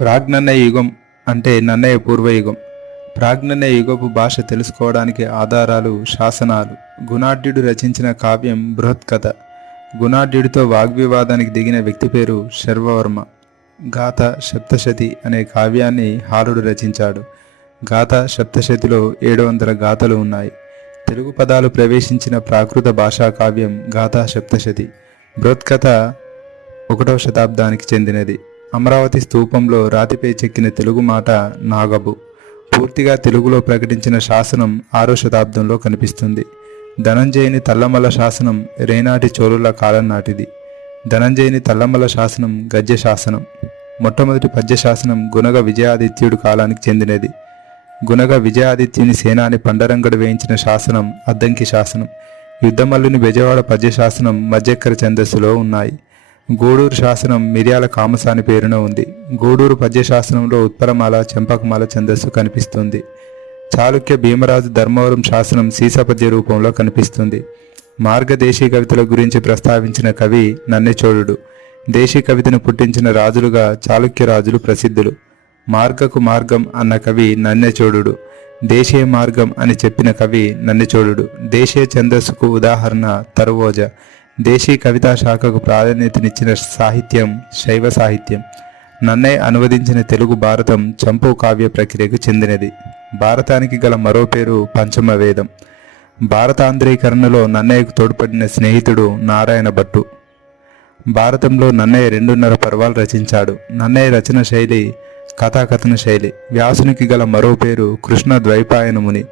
ప్రాగ్నన్నయ యుగం అంటే నన్నయ్య పూర్వయుగం ప్రాగ్నన్నయ యుగపు భాష తెలుసుకోవడానికి ఆధారాలు శాసనాలు. గుణాఢ్యుడు రచించిన కావ్యం బృహత్కథ గుణాఢ్యుడితో వాగ్వివాదానికి దిగిన వ్యక్తి పేరు శర్వవర్మ. గాథ సప్తశతి అనే కావ్యాన్ని హారుడు రచించాడు. గాథ సప్తశతిలో ఏడు వందల గాథలు ఉన్నాయి. తెలుగు పదాలు ప్రవేశించిన ప్రాకృత భాషా కావ్యం గాథా సప్తశతి. బృహత్కథ ఒకటవ శతాబ్దానికి చెందినది. అమరావతి స్తూపంలో రాతిపై చెక్కిన తెలుగు మాట నాగబు. పూర్తిగా తెలుగులో ప్రకటించిన శాసనం ఆరో శతాబ్దంలో కనిపిస్తుంది. ధనంజయుని తల్లమల్ల శాసనం రేనాటి చోళుల కాలం నాటిది. ధనంజయుని తల్లమల్ల శాసనం గద్య శాసనం. మొట్టమొదటి పద్య శాసనం గుణగ విజయాదిత్యుడు కాలానికి చెందినది. గుణగ విజయాదిత్యుని సేనాని పండరంగడు వేయించిన శాసనం అద్దంకి శాసనం. యుద్ధమల్లుని బెజవాడ పద్య శాసనం మధ్యక్కర ఛందస్సులో ఉన్నాయి. గూడూరు శాసనం మిర్యాల కామసాని పేరున ఉంది. గూడూరు పద్యశాసనంలో ఉత్పలమాల చెంపకమాల ఛందస్సు కనిపిస్తుంది. చాళుక్య భీమరాజు ధర్మవరం శాసనం సీసపద్య రూపంలో కనిపిస్తుంది. మార్గదేశీ కవితల గురించి ప్రస్తావించిన కవి నన్నెచోడు దేశీ కవితను పుట్టించిన రాజులుగా చాళుక్య రాజులు ప్రసిద్ధులు. మార్గకు మార్గం అన్న కవి నన్నెచోడు దేశీయ మార్గం అని చెప్పిన కవి నన్నెచోడు దేశీయ ఛందస్సుకు ఉదాహరణ తరువోజ. దేశీ కవితా శాఖకు ప్రాధాన్యతనిచ్చిన సాహిత్యం శైవ సాహిత్యం నన్నయ్య అనువదించిన తెలుగు భారతం చంపు కావ్య ప్రక్రియకు చెందినది. భారతానికి గల మరో పేరు పంచమ వేదం. భారతాంధ్రీకరణలో నన్నయ్యకు తోడ్పడిన స్నేహితుడు నారాయణ భట్టు. భారతంలో నన్నయ్య రెండున్నర పర్వాలు రచించాడు. నన్నయ్య రచన శైలి కథాకథన శైలి. వ్యాసునికి గల మరో పేరు కృష్ణ ద్వైపాయన ముని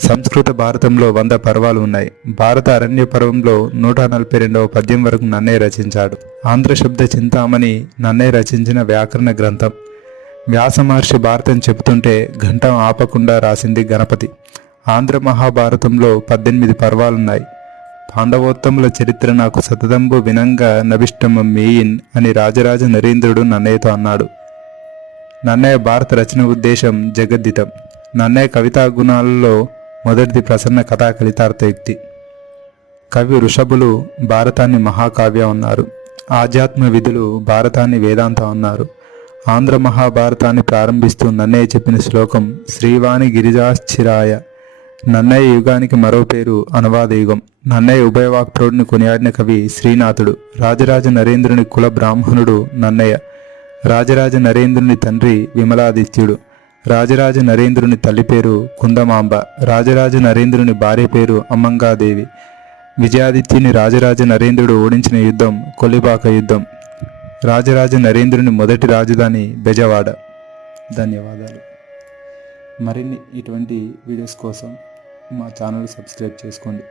సంస్కృత భారతంలో వంద పర్వాలు ఉన్నాయి. భారత అరణ్య పర్వంలో నూట నలభై రెండవ పద్యం వరకు నన్నే రచించాడు. ఆంధ్ర శబ్ద చింతామణి నన్నే రచించిన వ్యాకరణ గ్రంథం. వ్యాస మహర్షి భారతం చెబుతుంటే ఘంటం ఆపకుండా రాసింది గణపతి. ఆంధ్ర మహాభారతంలో పద్దెనిమిది పర్వాలున్నాయి. పాండవోత్తముల చరిత్ర నాకు సతదంబు వినంగా నభిష్టమ మేయిన్ అని రాజరాజ నరేంద్రుడు నన్నయ్యతో అన్నాడు. నన్నయ్య భారత రచన ఉద్దేశం జగద్దితం. నన్నయ్య కవితా గుణాలలో మొదటిది ప్రసన్న కథా కలితార్థయుక్తి కవి ఋషభులు భారతాన్ని మహాకావ్యం అన్నారు. ఆధ్యాత్మ విధులు భారతాన్ని వేదాంతం అన్నారు. ఆంధ్ర మహాభారతాన్ని ప్రారంభిస్తూ నన్నయ్య చెప్పిన శ్లోకం శ్రీవాణి గిరిజాశ్చిరాయ. నన్నయ్య యుగానికి మరో పేరు అనువాద యుగం. నన్నయ్య ఉభయవాక్ప్రోడిని కొనియాడిన కవి శ్రీనాథుడు. రాజరాజ నరేంద్రుని కుల బ్రాహ్మణుడు నన్నయ్య రాజరాజ నరేంద్రుని తండ్రి విమలాదిత్యుడు. రాజరాజ నరేంద్రుని తల్లి పేరు కుందమాంబ రాజరాజ నరేంద్రుని భార్య పేరు అమ్మంగాదేవి. విజయాదిత్యుని రాజరాజ నరేంద్రుడు ఓడించిన యుద్ధం కొలిబాక యుద్ధం. రాజరాజ నరేంద్రుని మొదటి రాజధాని బెజవాడ. ధన్యవాదాలు. మరిన్ని ఇటువంటి వీడియోస్ కోసం మా ఛానల్ సబ్స్క్రైబ్ చేసుకోండి.